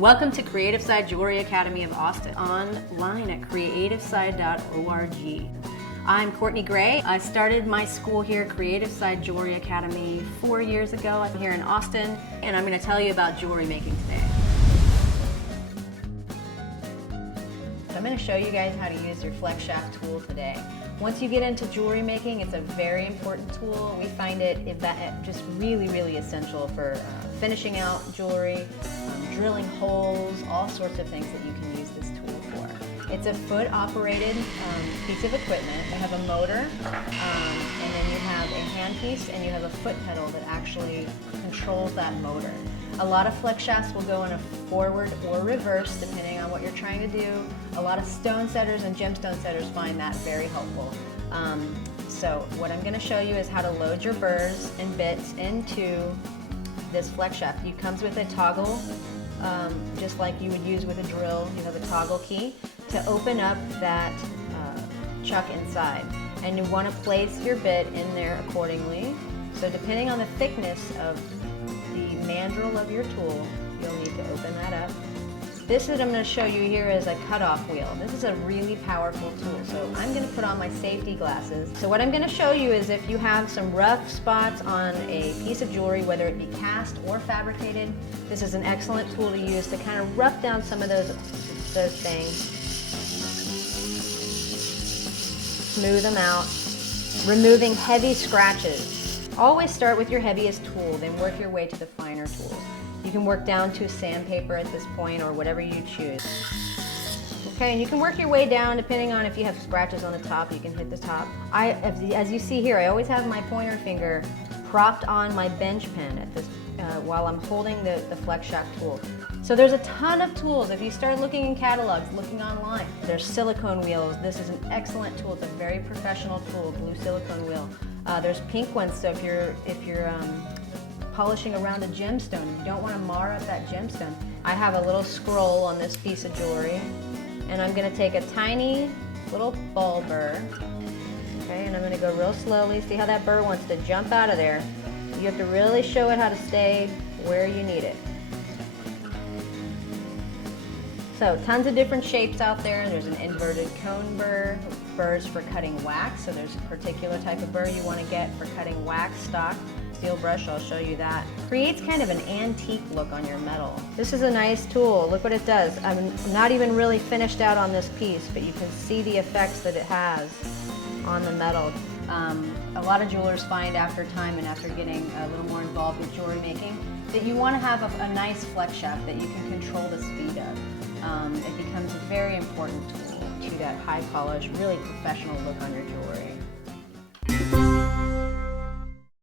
Welcome to Creative Side Jewelry Academy of Austin, online at creativeside.org. I'm Courtney Gray. I started my school here, Creative Side Jewelry Academy, 4 years ago. I'm here in Austin, and I'm going to tell you about jewelry making today. I'm going to show you guys how to use your flex shaft tool today. Once you get into jewelry making, it's a very important tool. We find it just really essential for finishing out jewelry, drilling holes, all sorts of things that you can use this tool for. It's a foot-operated piece of equipment. You have a motor, and then you have a handpiece, and you have a foot pedal that actually controls that motor. A lot of flex shafts will go in a forward or reverse, depending on what you're trying to do. A lot of stone setters and gemstone setters find that very helpful. So what I'm going to show you is how to load your burrs and bits into this flex shaft. It comes with a toggle, just like you would use with a drill. You have a toggle key to open up that chuck inside. And you want to place your bit in there accordingly. So depending on the thickness of the mandrill of your tool, you'll need to open that up. This that I'm going to show you here is a cutoff wheel. This is a really powerful tool, so I'm going to put on my safety glasses. So what I'm going to show you is if you have some rough spots on a piece of jewelry, whether it be cast or fabricated, this is an excellent tool to use to kind of rough down some of those things. Smooth them out, removing heavy scratches. Always start with your heaviest tool, then work your way to the finer tools. You can work down to sandpaper at this point or whatever you choose. Okay, and you can work your way down depending on if you have scratches on the top, you can hit the top. As you see here, I always have my pointer finger propped on my bench pen at this, while I'm holding the flex shaft tool. So there's a ton of tools. If you start looking in catalogs, looking online, there's silicone wheels. This is an excellent tool. It's a very professional tool, blue silicone wheel. There's pink ones, so if you're polishing around a gemstone, you don't want to mar up that gemstone. I have a little scroll on this piece of jewelry, and I'm going to take a tiny little ball burr, okay, and I'm going to go real slowly. See how that burr wants to jump out of there? You have to really show it how to stay where you need it. So tons of different shapes out there. There's an inverted cone burr, burrs for cutting wax. So there's a particular type of burr you want to get for cutting wax stock. Steel brush, I'll show you that. Creates kind of an antique look on your metal. This is a nice tool. Look what it does. I'm not even really finished out on this piece, but you can see the effects that it has on the metal. A lot of jewelers find after time and after getting a little more involved with jewelry making that you want to have a nice flex shaft that you can control the speed of. It becomes a very important tool to that high polish, really professional look on your jewelry.